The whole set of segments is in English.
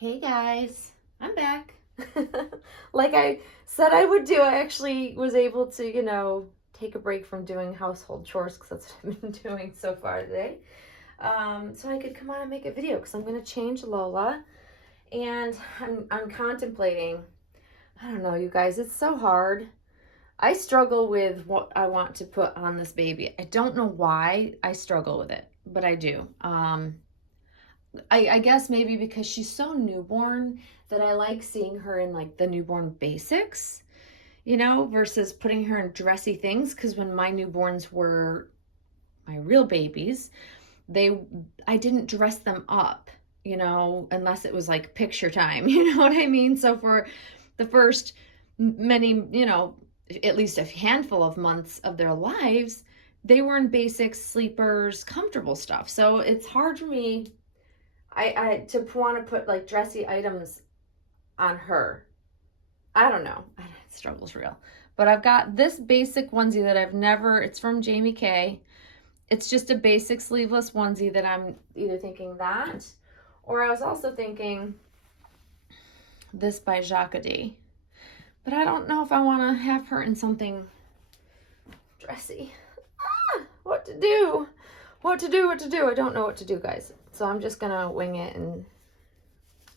Hey guys, I'm back. Like I said I would do, I actually was able to, take a break from doing household chores because that's what I've been doing so far today. So I could come on and make a video because I'm going to change Lola. And I'm contemplating, I don't know, you guys, it's so hard. I struggle with what I want to put on this baby. I don't know why I struggle with it, but I do. I guess maybe because she's so newborn that I like seeing her in like the newborn basics, versus putting her in dressy things. Because when my newborns were my real babies, I didn't dress them up, unless it was like picture time, you know what I mean? So for the first many, at least a handful of months of their lives, they were in basics, sleepers, comfortable stuff. So it's hard for me I to want to put like dressy items on her. I don't know. Struggle's real. But I've got this basic onesie that it's from Jamie K. It's just a basic sleeveless onesie that I'm either thinking that, or I was also thinking this by Jacques. But I don't know if I want to have her in something dressy. What to do? What to do? I don't know what to do, guys. So I'm just going to wing it and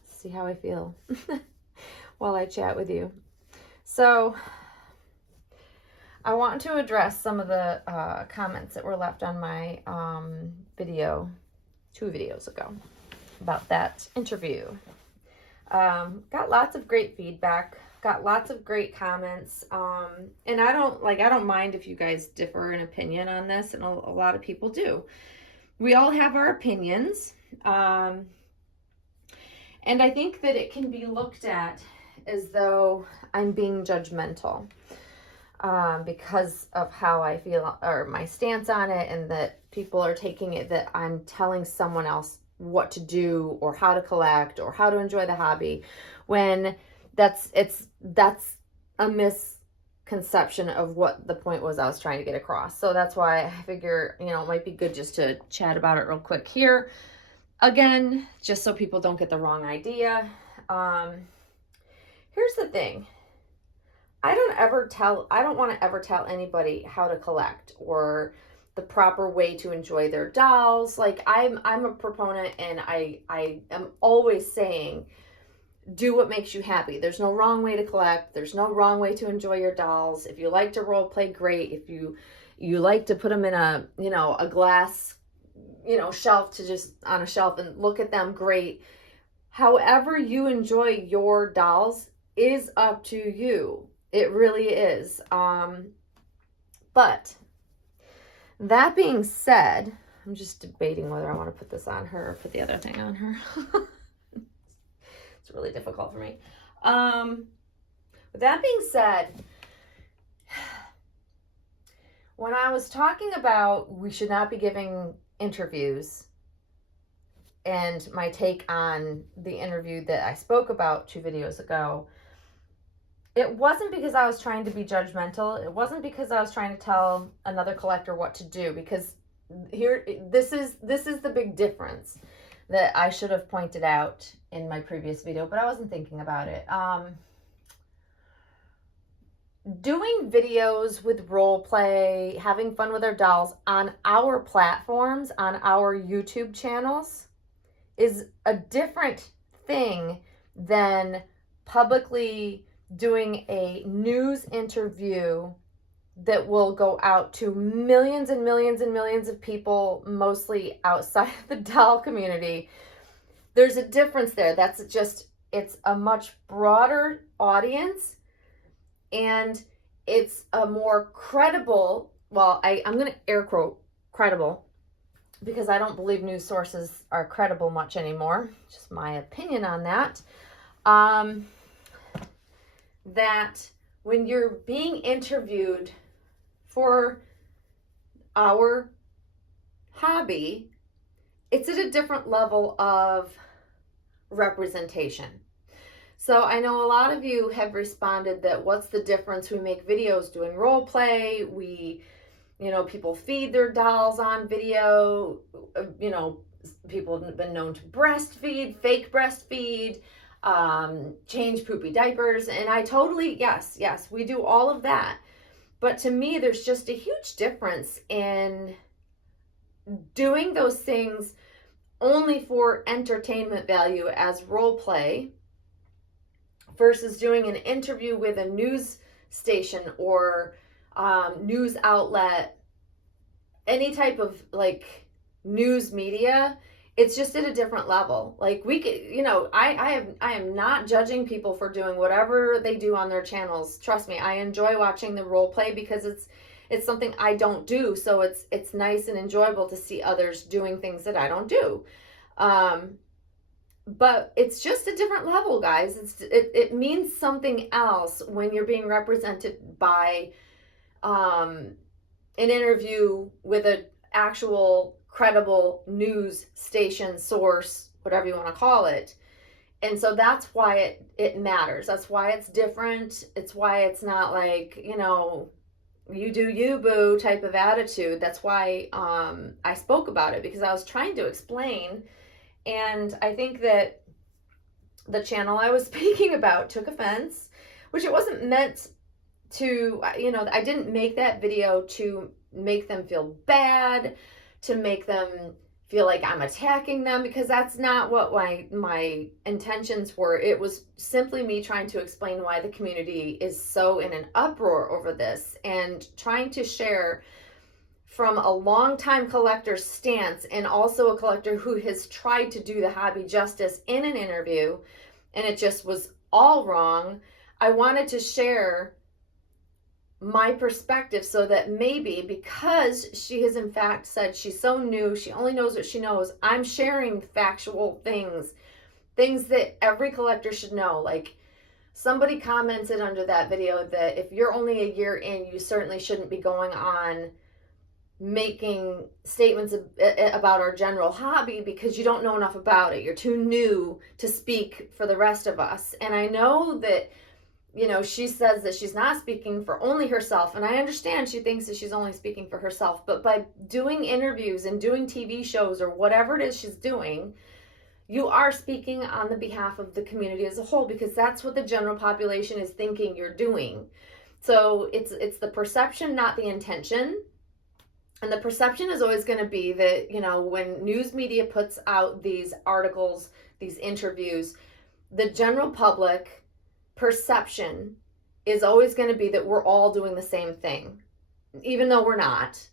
see how I feel while I chat with you. So I want to address some of the comments that were left on my video 2 videos ago about that interview. Got lots of great feedback, got lots of great comments, and I don't mind if you guys differ in opinion on this, and a lot of people do. We all have our opinions, and I think that it can be looked at as though I'm being judgmental because of how I feel or my stance on it, and that people are taking it that I'm telling someone else what to do or how to collect or how to enjoy the hobby, when that's a misconception of what the point was I was trying to get across. So that's why I figure, it might be good just to chat about it real quick here. Again, just so people don't get the wrong idea. Here's the thing. I don't want to ever tell anybody how to collect or the proper way to enjoy their dolls. Like I'm a proponent, and I am always saying, do what makes you happy. There's no wrong way to collect. There's no wrong way to enjoy your dolls. If you like to role play, great. If you like to put them in a glass, shelf to just on a shelf and look at them, great. However you enjoy your dolls is up to you. It really is. But that being said, I'm just debating whether I want to put this on her or put the other thing on her. It's really difficult for me. With that being said, when I was talking about we should not be giving interviews, and my take on the interview that I spoke about 2 videos ago, it wasn't because I was trying to be judgmental. It wasn't because I was trying to tell another collector what to do, because this is the big difference that I should have pointed out in my previous video, but I wasn't thinking about it. Doing videos with role play, having fun with our dolls on our platforms, on our YouTube channels, is a different thing than publicly doing a news interview that will go out to millions and millions and millions of people, mostly outside of the doll community. There's a difference there. It's a much broader audience, and it's a more credible, I'm going to air quote credible, because I don't believe news sources are credible much anymore. Just my opinion on that. That when you're being interviewed for our hobby, it's at a different level of representation. So I know a lot of you have responded that what's the difference? We make videos doing role play. People feed their dolls on video, People have been known to breastfeed, fake breastfeed, change poopy diapers. And I totally, yes, we do all of that. But to me, there's just a huge difference in doing those things only for entertainment value as role play versus doing an interview with a news station or news outlet, any type of like news media. It's just at a different level. Like we could, I am not judging people for doing whatever they do on their channels. Trust me, I enjoy watching the role play because it's something I don't do. So it's nice and enjoyable to see others doing things that I don't do. But it's just a different level, guys. It means something else when you're being represented by an interview with an actual credible news station, source, whatever you want to call it. And so that's why it matters. That's why it's different. It's why it's not like, you do you, boo type of attitude. That's why I spoke about it, because I was trying to explain. And I think that the channel I was speaking about took offense, which it wasn't meant to, I didn't make that video to make them feel bad, to make them feel like I'm attacking them, because that's not what my intentions were. It was simply me trying to explain why the community is so in an uproar over this, and trying to share from a longtime collector's stance, and also a collector who has tried to do the hobby justice in an interview, and it just was all wrong. I wanted to share my perspective so that maybe, because she has in fact said she's so new, she only knows what she knows, I'm sharing factual things that every collector should know. Like, somebody commented under that video that if you're only a year in, you certainly shouldn't be going on making statements about our general hobby because you don't know enough about it. You're too new to speak for the rest of us. And I know that, she says that she's not speaking for only herself, and I understand she thinks that she's only speaking for herself, but by doing interviews and doing TV shows or whatever it is she's doing, you are speaking on the behalf of the community as a whole, because that's what the general population is thinking you're doing. So it's the perception, not the intention. And the perception is always going to be that, when news media puts out these articles, these interviews, the general public perception is always going to be that we're all doing the same thing, even though we're not.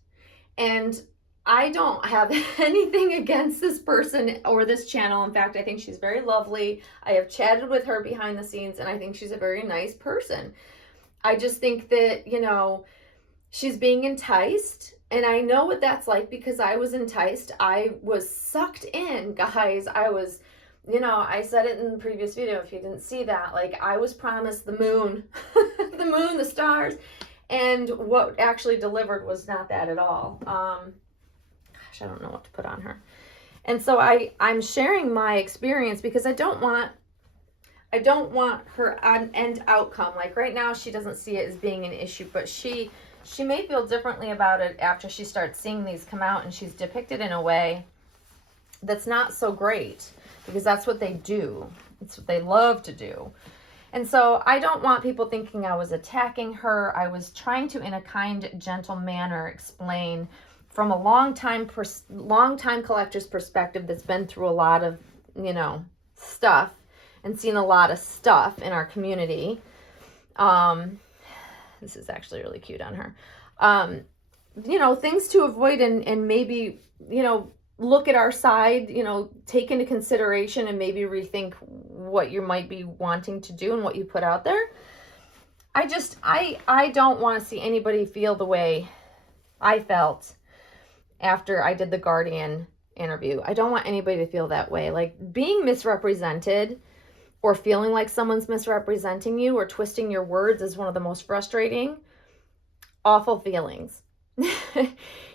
And I don't have anything against this person or this channel. In fact, I think she's very lovely. I have chatted with her behind the scenes, and I think she's a very nice person. I just think that, she's being enticed. And I know what that's like, because I was enticed. I was sucked in, guys. I was, I said it in the previous video, if you didn't see that, like, I was promised the moon, the moon, the stars, and what actually delivered was not that at all. Gosh, I don't know what to put on her. And so I'm sharing my experience, because I don't want her end outcome. Like, right now, she doesn't see it as being an issue, but she may feel differently about it after she starts seeing these come out, and she's depicted in a way that's not so great, because that's what they do. It's what they love to do. And so I don't want people thinking I was attacking her. I was trying to, in a kind, gentle manner, explain from a long-time collector's perspective that's been through a lot of, stuff and seen a lot of stuff in our community. This is actually really cute on her. Things to avoid, and maybe, look at our side, take into consideration and maybe rethink what you might be wanting to do and what you put out there. I don't want to see anybody feel the way I felt after I did the Guardian interview. I don't want anybody to feel that way. Like, being misrepresented or feeling like someone's misrepresenting you or twisting your words is one of the most frustrating, awful feelings.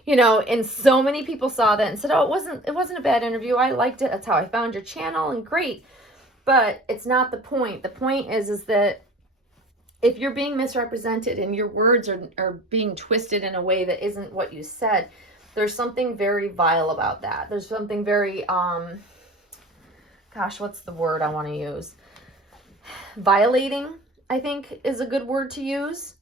And so many people saw that and said, oh, it wasn't a bad interview. I liked it. That's how I found your channel, and great. But it's not the point. The point is that if you're being misrepresented and your words are being twisted in a way that isn't what you said, There's something very vile about that. There's something very, gosh, what's the word I want to use? Violating, I think, is a good word to use.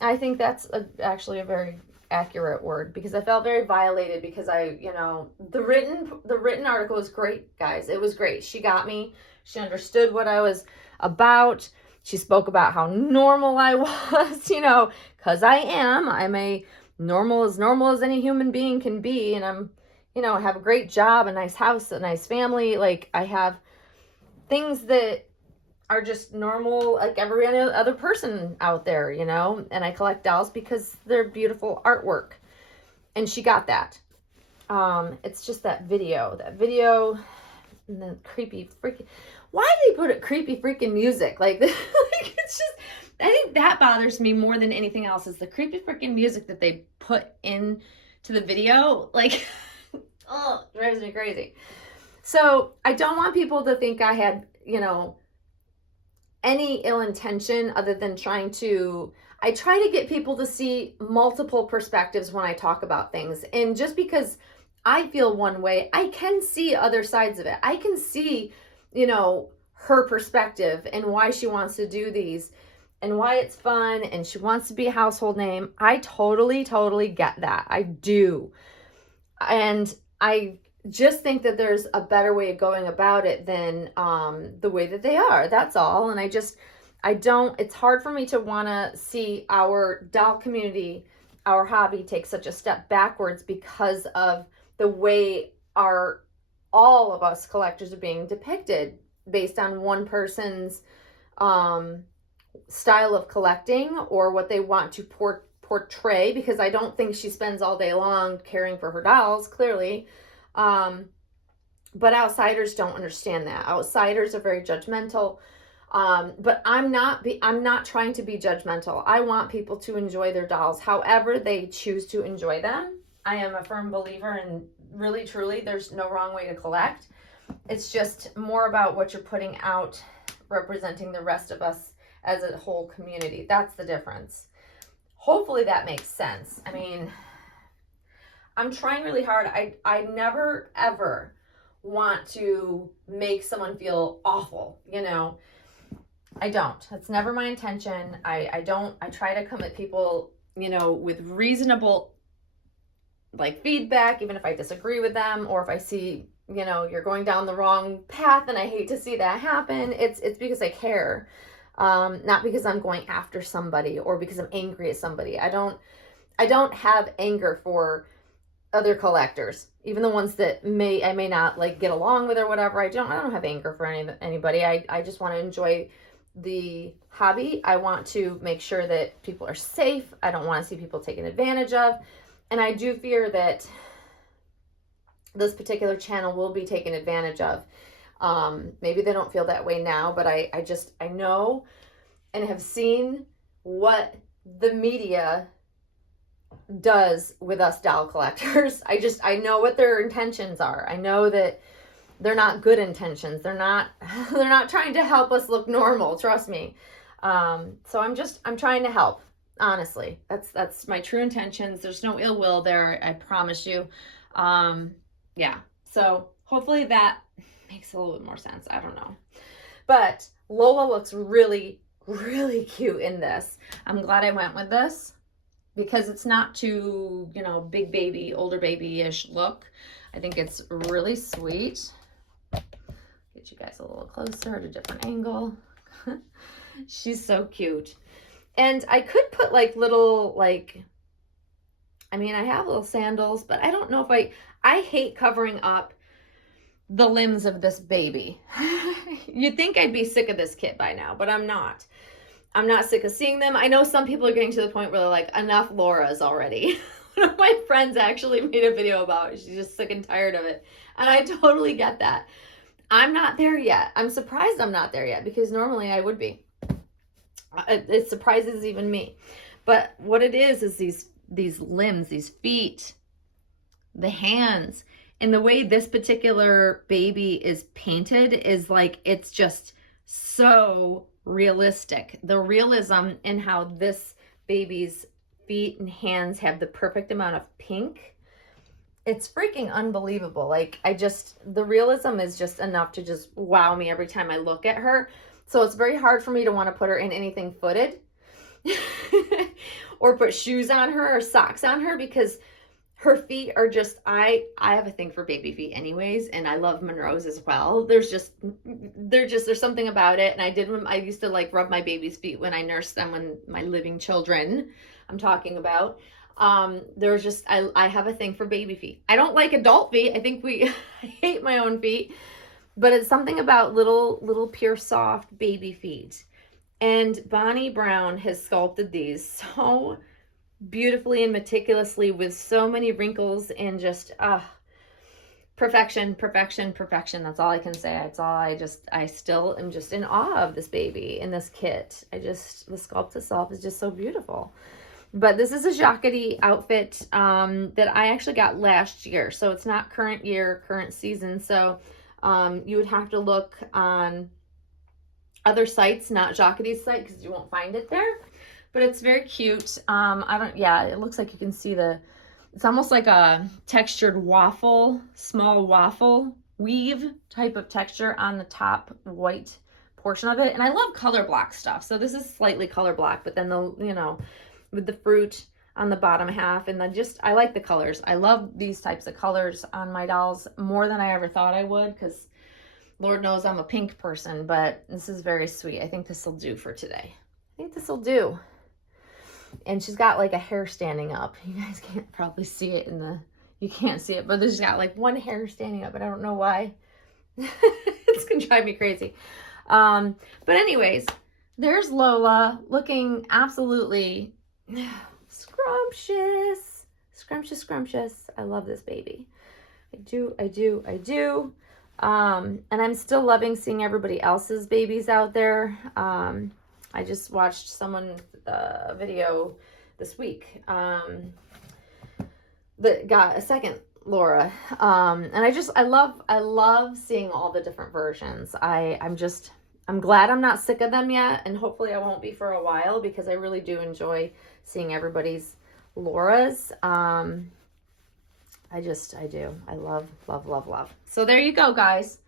I think that's actually a very accurate word, because I felt very violated, because the written article was great, guys. It was great. She got me. She understood what I was about. She spoke about how normal I was, because I'm a normal as any human being can be. And I'm, I have a great job, a nice house, a nice family. Like, I have things that are just normal, like every other person out there, and I collect dolls because they're beautiful artwork. And she got that. It's just that video and the creepy freaking, why did they put it creepy freaking music? Like, it's just, I think that bothers me more than anything else, is the creepy freaking music that they put in to the video. Like, oh, it drives me crazy. So I don't want people to think I had, any ill intention other than I try to get people to see multiple perspectives when I talk about things. And just because I feel one way, I can see other sides of it. I can see, her perspective and why she wants to do these and why it's fun and she wants to be a household name. I totally, totally get that. I do. And I just think that there's a better way of going about it than the way that they are. That's all. And it's hard for me to want to see our doll community, our hobby, take such a step backwards because of the way all of us collectors are being depicted based on one person's style of collecting or what they want to portray, because I don't think she spends all day long caring for her dolls, clearly. But outsiders don't understand that. Outsiders are very judgmental. But I'm not trying to be judgmental. I want people to enjoy their dolls however they choose to enjoy them. I am a firm believer in, really, truly, there's no wrong way to collect. It's just more about what you're putting out, representing the rest of us as a whole community. That's the difference. Hopefully that makes sense. I mean, I'm trying really hard. I never, ever want to make someone feel awful, I don't. That's never my intention. I try to come at people, with reasonable, like, feedback, even if I disagree with them, or if I see, you're going down the wrong path and I hate to see that happen. It's because I care. Not because I'm going after somebody or because I'm angry at somebody. I don't have anger for other collectors, even the ones that I may not like get along with or whatever. I don't have anger for anybody. I just want to enjoy the hobby. I want to make sure that people are safe. I don't want to see people taken advantage of. And I do fear that this particular channel will be taken advantage of. Maybe they don't feel that way now, but I know and have seen what the media does with us doll collectors. I know what their intentions are. I know that they're not good intentions. They're not trying to help us look normal, trust me. So I'm trying to help, honestly. That's my true intentions. There's no ill will there, I promise you. Yeah. So hopefully that makes a little bit more sense. I don't know. But Lola looks really, really cute in this. I'm glad I went with this because it's not too, big baby, older baby-ish look. I think it's really sweet. Get you guys a little closer at a different angle. She's so cute. And I could put little, I have little sandals, but I don't know if I hate covering up the limbs of this baby. You'd think I'd be sick of this kit by now, but I'm not. I'm not sick of seeing them. I know some people are getting to the point where they're like, enough Laura's already. One of my friends actually made a video about it. She's just sick and tired of it. And I totally get that. I'm not there yet. I'm surprised I'm not there yet because normally I would be. It surprises even me. But what it is these limbs, these feet, the hands, and the way this particular baby is painted is it's just so realistic. The realism in how this baby's feet and hands have the perfect amount of pink it's freaking unbelievable. Like, the realism is just enough to just wow me every time I look at her. So it's very hard for me to want to put her in anything footed or put shoes on her or socks on her, because her feet are just, I have a thing for baby feet anyways, and I love Monroe's as well. There's something about it. And I used to like rub my baby's feet when I nursed them, when my living children I'm talking about. There's just, I have a thing for baby feet. I don't like adult feet. I hate my own feet, but it's something about little pure soft baby feet. And Bonnie Brown has sculpted these so beautifully and meticulously with so many wrinkles and just perfection. That's all I can say. That's all. I still am just in awe of this baby and this kit. The sculpt itself is just so beautiful. But this is a Jacquerie outfit that I actually got last year, so it's not current season. So you would have to look on other sites, not Jacquerie's site, because you won't find it there. But it's very cute. It looks like you can see it's almost like a textured small waffle weave type of texture on the top white portion of it. And I love color block stuff. So this is slightly color block, but then with the fruit on the bottom half. And then I like the colors. I love these types of colors on my dolls more than I ever thought I would, because Lord knows I'm a pink person, but this is very sweet. I think this will do for today. I think this will do. And she's got like a hair standing up. You guys can't probably see it you can't see it, but she's got like one hair standing up, and I don't know why. It's gonna drive me crazy. But anyways, there's Lola looking absolutely scrumptious. I love this baby. I do. And I'm still loving seeing everybody else's babies out there. I just watched someone video this week that got a second Laura, and I love seeing all the different versions. I'm glad I'm not sick of them yet, and hopefully I won't be for a while, because I really do enjoy seeing everybody's Laura's. I do. I love. So there you go, guys.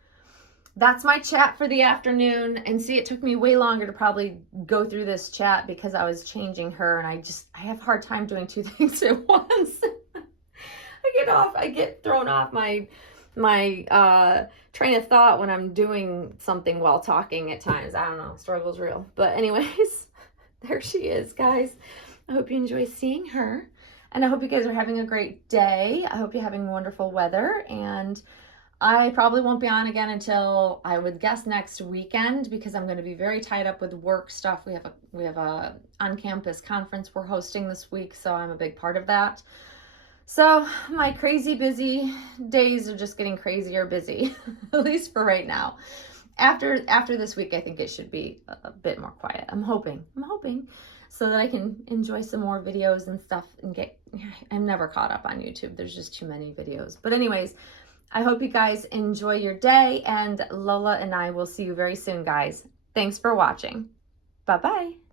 That's my chat for the afternoon. And see, it took me way longer to probably go through this chat because I was changing her, and I have a hard time doing two things at once. I get thrown off my train of thought when I'm doing something while talking at times. I don't know, struggle's real. But anyways, there she is, guys. I hope you enjoy seeing her, and I hope you guys are having a great day. I hope you're having wonderful weather, and I probably won't be on again until, I would guess, next weekend, because I'm going to be very tied up with work stuff. We have a on-campus conference we're hosting this week, so I'm a big part of that. So my crazy busy days are just getting crazier busy, at least for right now. After this week, I think it should be a bit more quiet. I'm hoping so that I can enjoy some more videos and stuff and I'm never caught up on YouTube. There's just too many videos. But anyways, I hope you guys enjoy your day, and Lola and I will see you very soon, guys. Thanks for watching. Bye-bye.